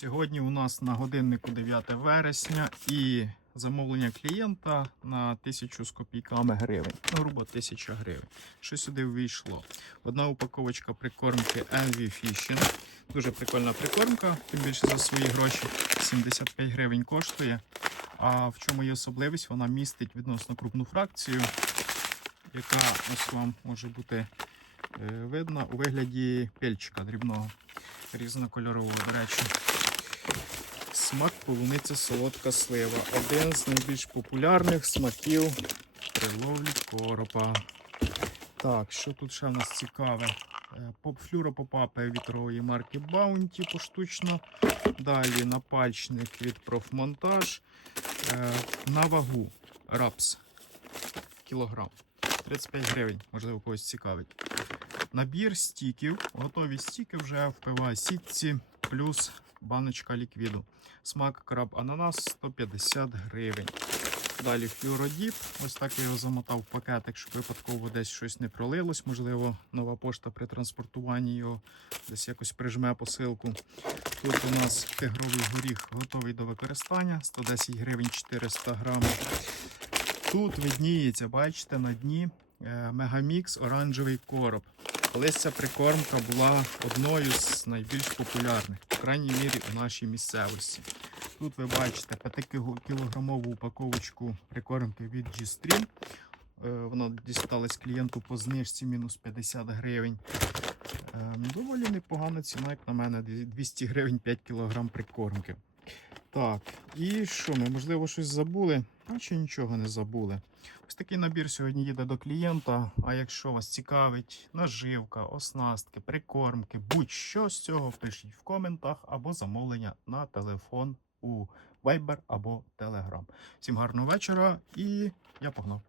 Сьогодні у нас на годиннику 9 вересня і замовлення клієнта на 1000 з копійками гривень. Ну, грубо 1000 гривень. Що сюди ввійшло? Одна упаковочка прикормки Envy Fishing. Дуже прикольна прикормка, тим більше за свої гроші. 75 гривень коштує. А в чому є особливість? Вона містить відносно крупну фракцію, яка ось вам може бути е, видна у вигляді пельчика дрібного, різнокольорового, до речі. Смак полуниця солодка слива. Один з найбільш популярних смаків при ловлі коропа. Так, що тут ще в нас цікаве? Е, Поп флюропопапи вітрової марки Bounty поштучно. Далі напальчник від профмонтаж. Е, На вагу рапс кілограм. 35 гривень, можливо, когось цікавить. Набір стіків. Готові стіки вже в ПВА сітці плюс баночка ліквіду. Смак краб ананас 150 гривень. Далі флюородіп. Ось так я його замотав в пакетик, щоб випадково десь щось не пролилось. Можливо, нова пошта при транспортуванні його десь якось прижме посилку. Тут у нас тигровий горіх готовий до використання 110 гривень 400 грамів. Тут видніється, бачите, на дні е, Мегамікс оранжевий короб. Колись ця прикормка була одною з найбільш популярних, по крайній мірі у нашій місцевості. Тут ви бачите 5-кілограмову упаковочку прикормки від G-Stream. Е, Вона дісталась клієнту по знижці мінус 50 гривень. Е, Доволі непогана ціна, як на мене, 200 гривень 5 кілограм прикормки. Так, і що ми, можливо, щось забули? Наче нічого не забули. Ось такий набір сьогодні їде до клієнта. А якщо вас цікавить наживка, оснастки, прикормки, будь-що з цього пишіть в коментах або замовлення на телефон у Viber або Telegram. Всім гарного вечора і я погнав.